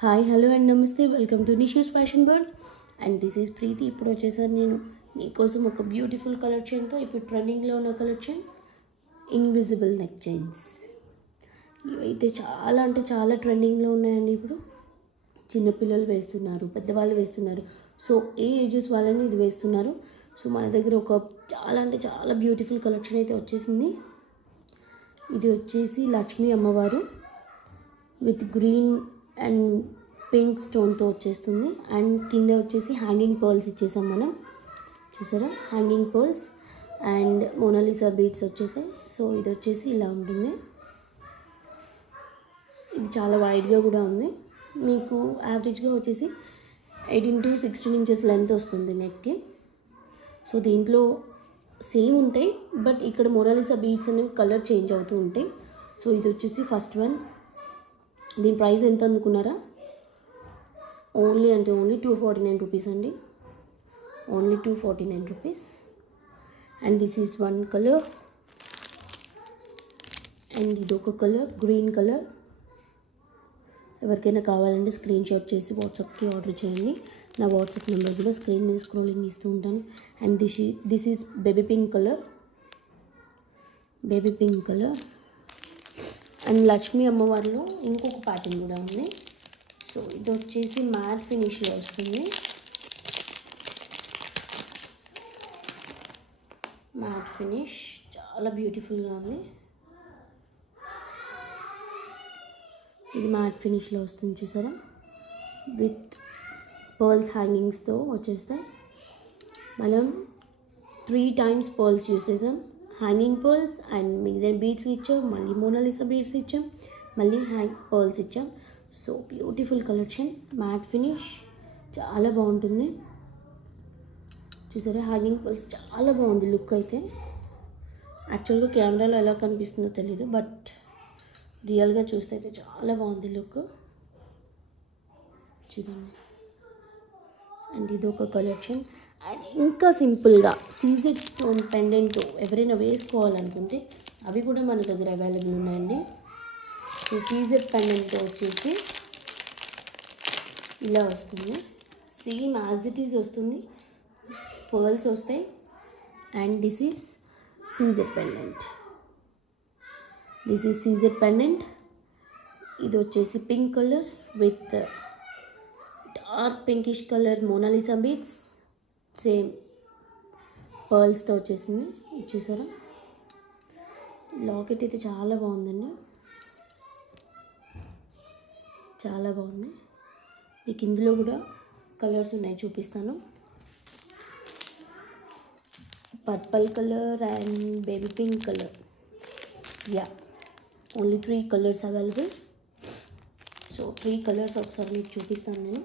Hi hello and నమస్తే welcome to Nishu's fashion world and this is Preethi. ఇప్పుడు వచ్చేసరి నేను మీకోసం ఒక బ్యూటిఫుల్ కలెక్షన్తో ఇప్పుడు ట్రెండింగ్లో ఉన్న కలెక్షన్ ఇన్విజిబుల్ నెక్ చైన్స్. ఇవైతే చాలా అంటే చాలా ట్రెండింగ్లో ఉన్నాయండి. ఇప్పుడు చిన్నపిల్లలు వేస్తున్నారు, పెద్దవాళ్ళు వేస్తున్నారు. సో ఏ ఏజెస్ వాళ్ళని ఇది వేస్తున్నారు. సో మన దగ్గర ఒక చాలా అంటే చాలా బ్యూటిఫుల్ కలెక్షన్ అయితే వచ్చేసింది. ఇది వచ్చేసి లక్ష్మీ అమ్మవారు విత్ గ్రీన్ అండ్ పింక్ స్టోన్తో వచ్చేస్తుంది. అండ్ కింద వచ్చేసి హ్యాంగింగ్ పర్ల్స్ ఇచ్చేసాం మనం, చూసారా hanging pearls and Mona Lisa beads వచ్చేసాయి. సో ఇది వచ్చేసి ఇలా ఉంటుంది. ఇది చాలా వైడ్గా కూడా ఉంది. మీకు యావరేజ్గా వచ్చేసి 18 to 16 inches లెంత్ వస్తుంది నెక్కి. సో దీంట్లో సేమ్ ఉంటాయి, బట్ ఇక్కడ మోనాలిసా బీడ్స్ అనేవి కలర్ చేంజ్ అవుతూ ఉంటాయి. సో ఇది వచ్చేసి ఫస్ట్ వన్. దీని ప్రైస్ ఎంత అనుకున్నారా? ఓన్లీ 249 రూపీస్ అండి. Only 249 rupees. And this is one colour and ఇదొక కలర్ గ్రీన్ కలర్. ఎవరికైనా కావాలంటే స్క్రీన్ షాట్ చేసి వాట్సాప్కి ఆర్డర్ చేయండి. నా వాట్సాప్ నెంబర్ కూడా స్క్రీన్ మీద స్క్రోలింగ్ ఇస్తూ ఉంటాను. And this is baby pink colour. And Lakshmi అమ్మవారిలో ఇంకొక ప్యాటర్న్ కూడా ఉంది. సో ఇది వచ్చేసి మ్యాట్ ఫినిష్లో వస్తుంది. మ్యాట్ ఫినిష్ చాలా బ్యూటిఫుల్గా ఉంది. ఇది మ్యాట్ ఫినిష్లో వస్తుంది, చూసారా, విత్ పర్ల్స్ హ్యాంగింగ్స్తో వచ్చేస్తాయి. మనం 3 times పర్ల్స్ యూస్ చేసాం. హ్యాంగింగ్ పర్ల్స్ అండ్ మిగతా బీడ్స్ ఇచ్చాం, మళ్ళీ మోనాలిసా బీడ్స్ ఇచ్చాం, మళ్ళీ పర్ల్స్ ఇచ్చాం. So beautiful collection. Matte finish చాలా బాగుంటుంది, చూసారా. హ్యాంగింగ్ పర్ల్స్ చాలా బాగుంది లుక్ అయితే. యాక్చువల్గా కెమెరాలో ఎలా కనిపిస్తుందో తెలీదు, బట్ రియల్గా చూస్తే అయితే చాలా బాగుంది లుక్, చూడండి. అండ్ ఇది ఒక కలెక్షన్. అండ్ ఇంకా సింపుల్గా సీజెడ్ స్టోన్ పెండెంట్ ఎవరైనా వేసుకోవాలనుకుంటే అవి కూడా మన దగ్గర అవైలబుల్ ఉన్నాయండి. సో సీజెడ్ పెండెంట్ వచ్చేసి ఇలా వస్తుంది, సేమ్ యాజ్ ఇట్ ఈజ్ వస్తుంది, పర్ల్స్ వస్తాయి. And this is CZ pendant. ఇది వచ్చేసి pink colour with dark pinkish colour Monalisa beads, same పర్ల్స్తో వచ్చేసింది. ఇది చూసారా, లాకెట్ అయితే చాలా బాగుందండి, చాలా బాగుంది. మీకు ఇందులో కూడా కలర్స్ ఉన్నాయి, చూపిస్తాను. Purple colour and baby pink colour. Yeah, only 3 colours available. So 3 colours ఒకసారి మీకు చూపిస్తాను నేను.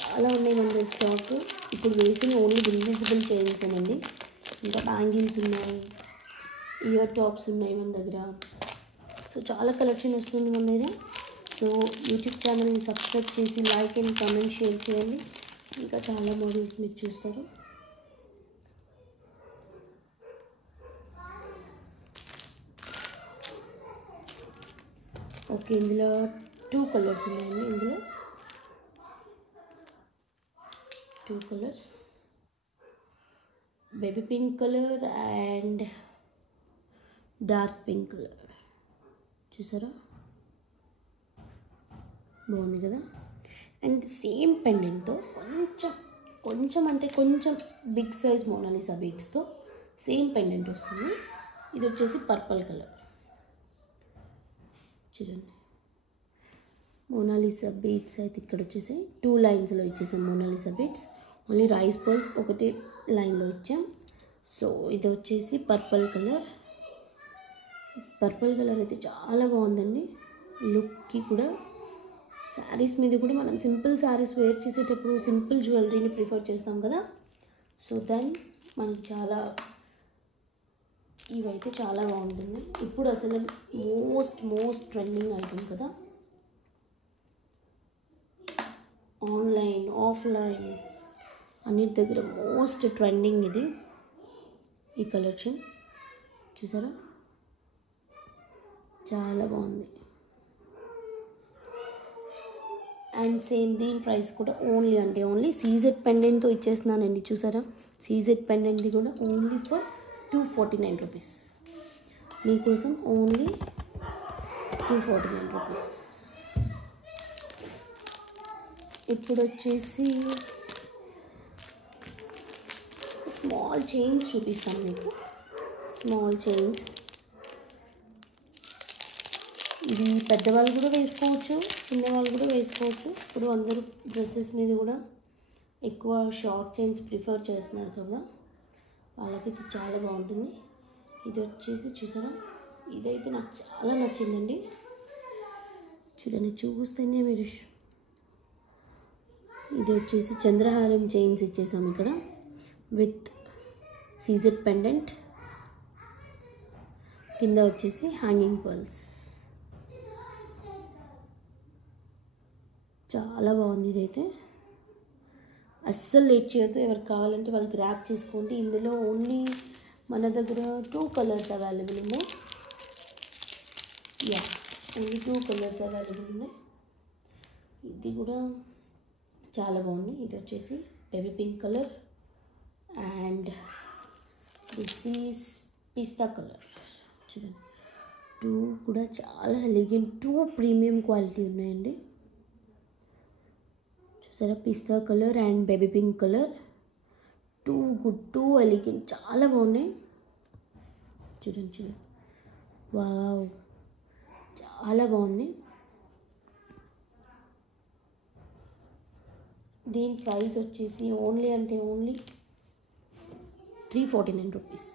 చాలా ఉన్నాయి మన దగ్గర స్టాక్. ఇప్పుడు వేసిన ఓన్లీ ఇన్విజిబుల్ చైన్స్ అండి. ఇంకా బ్యాంగిల్స్ ఉన్నాయి, ఇయర్ టాప్స్ ఉన్నాయి మన దగ్గర. సో చాలా కలెక్షన్ వస్తుంది మన దగ్గర. సో యూట్యూబ్ ఛానల్ని సబ్స్క్రైబ్ చేసి లైక్ అండ్ కామెంట్ షేర్ చేయండి. ఇంకా చాలా మోడల్స్ మీరు చూస్తారు. ఓకే, ఇందులో 2 కలర్స్ ఉన్నాయండి. ఇందులో 2 colours, baby pink colour and dark pink colour, చూసారా, బాగుంది కదా. అండ్ సేమ్ పెండెంట్తో కొంచెం బిగ్ సైజ్ మోనాలిసా బీడ్స్తో సేమ్ పెండెంట్ వస్తుంది. ఇది వచ్చేసి పర్పుల్ కలర్, చూడండి. మోనాలిసా బీడ్స్ అయితే ఇక్కడ వచ్చేసి 2 లైన్స్లో ఇచ్చేసాం. Monalisa beads only rice pearls ఒకటే లైన్లో ఇచ్చాం. సో ఇది వచ్చేసి పర్పుల్ కలర్ అయితే చాలా బాగుందండి లుక్కి కూడా. శారీస్ మీద కూడా మనం సింపుల్ శారీస్ వేర్ చేసేటప్పుడు సింపుల్ జ్యువెలరీని ప్రిఫర్ చేస్తాం కదా. సో దెన్ మనకి చాలా ఇవైతే చాలా బాగుంటుంది. ఇప్పుడు అసలు మోస్ట్ ట్రెండింగ్ ఐటమ్ కదా. ఆన్లైన్ ఆఫ్లైన్ అన్నిటి దగ్గర మోస్ట్ ట్రెండింగ్ ఇది, ఈ కలెక్షన్ చూసారా, చాలా బాగుంది. అండ్ సేమ్ దీని ప్రైస్ కూడా ఓన్లీ సీజెడ్ పెండెంట్తో ఇచ్చేస్తున్నానండి. చూసారా, సీజెడ్ పెండెంట్ది కూడా ఓన్లీ ఫర్ 249 రూపీస్. మీకోసం ఓన్లీ 249 రూపీస్. ఇప్పుడు వచ్చేసి స్మాల్ చైన్స్ చూపిస్తాను మీకు. స్మాల్ చైన్స్ ఇది పెద్దవాళ్ళు కూడా వేసుకోవచ్చు, చిన్నవాళ్ళు కూడా వేసుకోవచ్చు. ఇప్పుడు అందరూ డ్రెస్సెస్ మీద కూడా ఎక్కువ షార్ట్ చైన్స్ ప్రిఫర్ చేస్తున్నారు కదా, వాళ్ళకి ఇది చాలా బాగుంటుంది. ఇది వచ్చేసి చూసారా, ఇదైతే నాకు చాలా నచ్చిందండి. చూడండి, చూస్తేనే మీరు. ఇది వచ్చేసి చంద్రహారం చైన్స్ ఇచ్చేసాం ఇక్కడ విత్ సీజెడ్ పెండెంట్, కింద వచ్చేసి హ్యాంగింగ్ పర్ల్స్. చాలా బాగుంది. ఇదైతే అస్సలు లేట్ చేయొద్దు. ఎవరికి కావాలంటే వాళ్ళు గ్రాప్ చేసుకోండి. ఇందులో ఓన్లీ మన దగ్గర 2 కలర్స్ అవైలబుల్ ఉన్నాయి. ఓన్లీ 2 కలర్స్ అవైలబుల్ ఉన్నాయి. ఇది కూడా చాలా బాగుంది. ఇది వచ్చేసి baby pink colour and this is pista colour. చూడండి, 2 కూడా చాలా ఎలిగెంట్, 2 ప్రీమియం క్వాలిటీ ఉన్నాయండి. చూసారా, pista colour and baby pink colour, 2 good, 2 elegant, చాలా బాగున్నాయి. చూడండి, వావ్, చాలా బాగుంది. దీని ప్రైస్ వచ్చేసి ఓన్లీ 349 రూపీస్.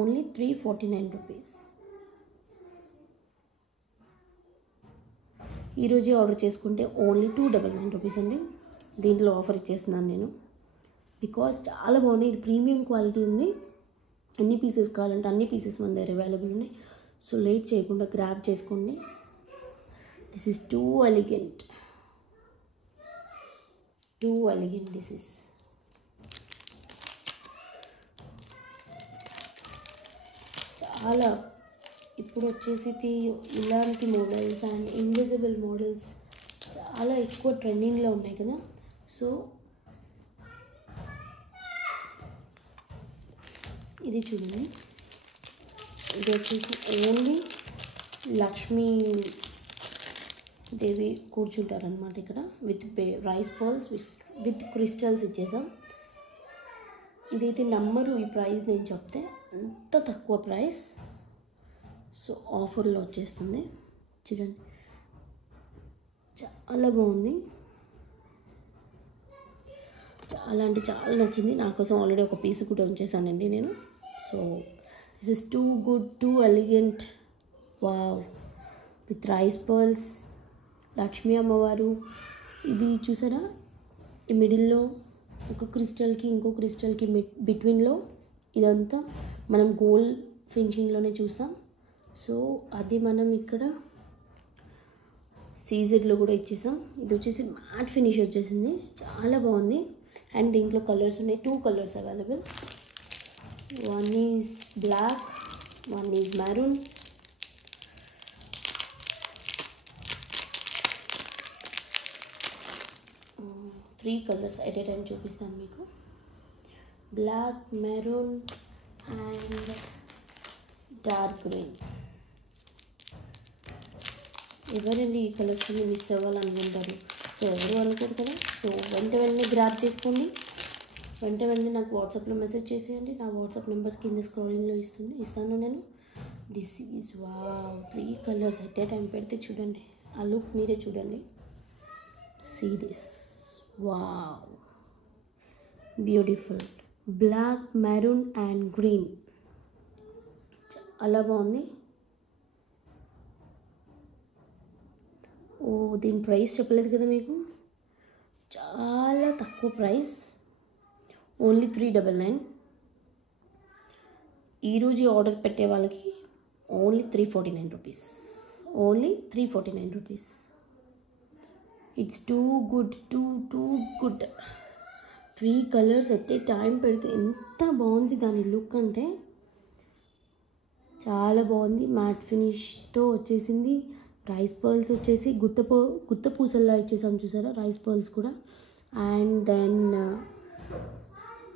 Only 349 rupees. ఈరోజే ఆర్డర్ చేసుకుంటే ఓన్లీ 299 రూపీస్ అండి. దీంట్లో ఆఫర్ ఇచ్చేస్తున్నాను నేను, బికాస్ చాలా బాగుంది. ఇది ప్రీమియం క్వాలిటీ ఉంది. ఎన్ని పీసెస్ కావాలంటే అన్ని పీసెస్ మన దగ్గర అవైలబుల్ ఉన్నాయి. సో లేట్ చేయకుండా గ్రాబ్ చేసుకోండి. This is two elegant. This is చాలా. ఇప్పుడు వచ్చేసి ఇలాంటి మోడల్స్ అండ్ ఇన్విజిబుల్ మోడల్స్ చాలా ఎక్కువ ట్రెండింగ్లో ఉన్నాయి కదా. సో ఇది చూడండి, ఇది వచ్చేసి ఓన్లీ లక్ష్మీ దేవి కూర్చుంటారనమాట ఇక్కడ with rice balls with crystals ఇచ్చేసాం. ఇదైతే నమ్మరు ఈ ప్రైస్ నేను చెప్తే, అంత తక్కువ ప్రైస్. సో ఆఫర్లో వచ్చేస్తుంది. చూడండి, చాలా బాగుంది. చాలా అంటే చాలా నచ్చింది. నా కోసం ఆల్రెడీ ఒక పీస్ కూడా ఉంచేసానండి నేను. So this is too good, two elegant. Wow, with rice pearls, Lakshmi అమ్మవారు. ఇది చూసారా, ఈ మిడిల్లో ఒక క్రిస్టల్కి ఇంకో క్రిస్టల్కి బిట్వీన్లో ఇదంతా మనం గోల్డ్ ఫినిషింగ్లోనే చూస్తాం. సో అది మనం ఇక్కడ సీజెడ్లో కూడా ఇచ్చేసాం. ఇది వచ్చేసి మ్యాట్ ఫినిష్ వచ్చేసింది, చాలా బాగుంది. అండ్ దీంట్లో కలర్స్ ఉన్నాయి, 2 colours available. One is black, one is maroon. Three colours at a time చూపిస్తాను మీకు. Black, maroon and dark green. ఎవరండి ఈ కలెక్షన్ మిస్ అవ్వాలనుకుంటారు? సో ఎవరు అనుకోరు కదా. సో వెంటనే గ్రాప్ చేసుకోండి. వెంటనే నాకు వాట్సాప్లో మెసేజ్ చేసేయండి. నా వాట్సాప్ నెంబర్ కింద స్క్రోలింగ్లో ఇస్తాను నేను. This is wow, 3 colours at a time పెడితే చూడండి, ఆ లుక్ మీరే చూడండి. See this, wow, beautiful. Black, maroon and green, చాలా బాగుంది. ఓ, దీని ప్రైస్ చెప్పలేదు కదా మీకు, చాలా తక్కువ ప్రైస్, ఓన్లీ 399. ఈరోజు ఆర్డర్ పెట్టే వాళ్ళకి only 349 rupees. Only 349 rupees. It's too good, too good. 3 colours at a time పెడితే ఎంత బాగుంది దాని లుక్ అంటే చాలా బాగుంది. మ్యాట్ ఫినిష్తో వచ్చేసింది. రైస్ పర్ల్స్ వచ్చేసి గుత్త పూసల్లా ఇచ్చేసాం చూసారా, రైస్ పర్ల్స్ కూడా. అండ్ దెన్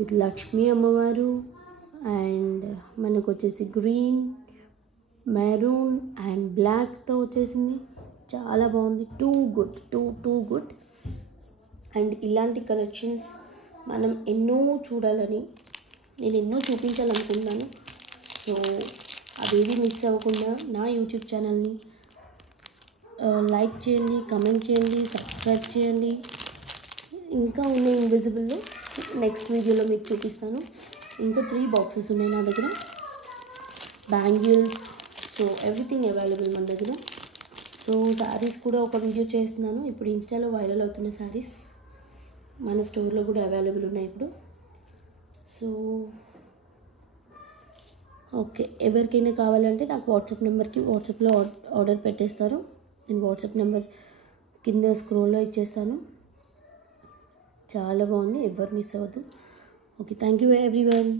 విత్ లక్ష్మీ అమ్మవారు. అండ్ మనకు వచ్చేసి గ్రీన్, మెరూన్ అండ్ బ్లాక్తో వచ్చేసింది. చాలా బాగుంది. Too good. అండ్ ఇలాంటి కలెక్షన్స్ మనం ఎన్నో చూడాలని, నేను ఎన్నో చూపించాలనుకుంటున్నాను. సో అవేవి మిస్ అవ్వకుండా నా యూట్యూబ్ ఛానల్ని లైక్ చేయండి, కమెంట్ చేయండి, సబ్స్క్రైబ్ చేయండి. ఇంకా ఉన్నాయి ఇన్విజిబుల్లో, నెక్స్ట్ వీడియోలో మీకు చూపిస్తాను. ఇంకా 3 బాక్సెస్ ఉన్నాయి నా దగ్గర, బ్యాంగిల్స్. సో ఎవ్రీథింగ్ అవైలబుల్ మన దగ్గర. సో శారీస్ కూడా ఒక వీడియో చేస్తున్నాను. ఇప్పుడు ఇన్స్టాలో వైరల్ అవుతున్న శారీస్ మన స్టోర్లో కూడా అవైలబుల్ ఉన్నాయి ఇప్పుడు. సో ఓకే, ఎవరికైనా కావాలంటే నాకు వాట్సాప్ నెంబర్కి వాట్సాప్లో ఆర్డర్ పెట్టేస్తారు. నేను వాట్సాప్ నెంబర్ కింద స్క్రోల్లో ఇచ్చేస్తాను. చాలా బాగుంది, ఎవరు మిస్ అవ్వద్దు. Okay, thank you everyone.